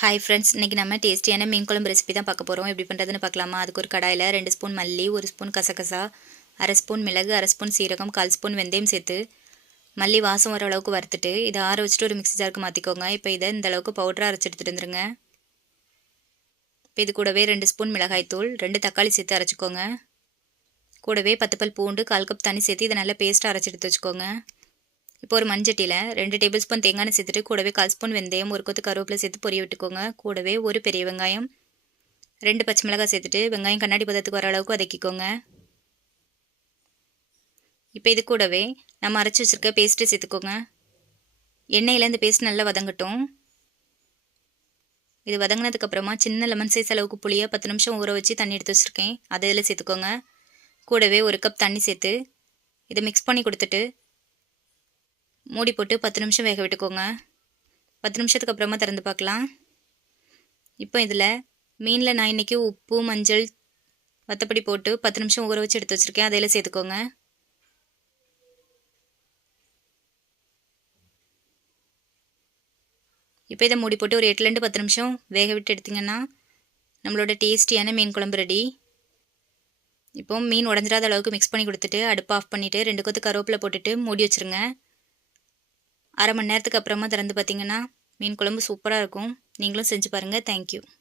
Hi friends, இன்றைக்கி நம்ம டேஸ்டியான மீன் குழம்பு ரெசிபி தான் பார்க்க போகிறோம். எப்படி பண்ணுறதுன்னு பார்க்கலாமா? அதுக்கு ஒரு கடாயில் 2 ஸ்பூன் மல்லி, 1 ஸ்பூன் கசகசா, அரை ஸ்பூன் மிளகு, அரை ஸ்பூன் சீரகம், 1/4 ஸ்பூன் வெந்தயம் சேர்த்து மல்லி வாசம் வர அளவுக்கு வறுத்துட்டு இதை ஆற வச்சுட்டு ஒரு மிக்ஸி ஜாருக்கு மாற்றிக்கோங்க. இப்போ இதை இந்த அளவுக்கு பவுடராக அரைச்சி எடுத்துகிட்டு வந்துருங்க. இப்போ இது கூடவே 2 ஸ்பூன் மிளகாய்த்தூள், 2 தக்காளி சேர்த்து அரைச்சிக்கோங்க. கூடவே 10 பல் பூண்டு, 1/4 கப் தண்ணி சேர்த்து இதை நல்லா பேஸ்ட்டாக அரைச்சி எடுத்து வச்சுக்கோங்க. இப்போ ஒரு மண்சட்டியில் 2 டேபிள் ஸ்பூன் தேங்காய் எண்ணெய் சேர்த்துட்டு கூடவே 1/4 ஸ்பூன் வெந்தயம், ஒரு கொத்து கருவேப்பிலை சேர்த்து பொரிய விட்டுக்கோங்க. கூடவே ஒரு பெரிய வெங்காயம், 2 பச்சை மிளகாய் சேர்த்துட்டு வெங்காயம் கண்ணாடி பதத்துக்கு வர அளவுக்கு வதக்கிக்கோங்க. இப்போ இது கூடவே நம்ம அரைச்சி வச்சுருக்க பேஸ்ட்டு சேர்த்துக்கோங்க. எண்ணெயில் இந்த பேஸ்ட் நல்லா வதங்கட்டும். இது வதங்கினதுக்கப்புறமா சின்ன லெமன் சைஸ் அளவுக்கு புளியை 10 நிமிஷம் ஊற வச்சு தண்ணி எடுத்து வச்சுருக்கேன், அதை இதில் சேர்த்துக்கோங்க. கூடவே 1 கப் தண்ணி சேர்த்து இதை மிக்ஸ் பண்ணி கொடுத்துட்டு மூடி போட்டு 10 நிமிஷம் வேக விட்டுக்கோங்க. 10 நிமிஷத்துக்கு அப்புறமா திறந்து பார்க்கலாம். இப்போ இதில் மீனில் நான் இன்றைக்கி உப்பு, மஞ்சள், வத்தப்பொடி போட்டு 10 நிமிஷம் ஊற வச்சு எடுத்து வச்சுருக்கேன், அதையில் சேர்த்துக்கோங்க. இப்போ இதை மூடி போட்டு ஒரு 8லேருந்து 10 நிமிஷம் வேக விட்டு எடுத்திங்கன்னா நம்மளோட டேஸ்டியான மீன் குழம்பு ரெடி. இப்போ மீன் உடஞ்சிடாத அளவுக்கு மிக்ஸ் பண்ணி கொடுத்துட்டு அடுப்பு ஆஃப் பண்ணிவிட்டு 2 கொத்து கருவேப்பிலை போட்டுட்டு மூடி வச்சுருங்க. அரை மணி நேரத்துக்கு அப்புறமா திறந்து பார்த்தீங்கன்னா மீன் குழம்பு சூப்பராக இருக்கும். நீங்களும் செஞ்சு பாருங்கள். தேங்க்யூ.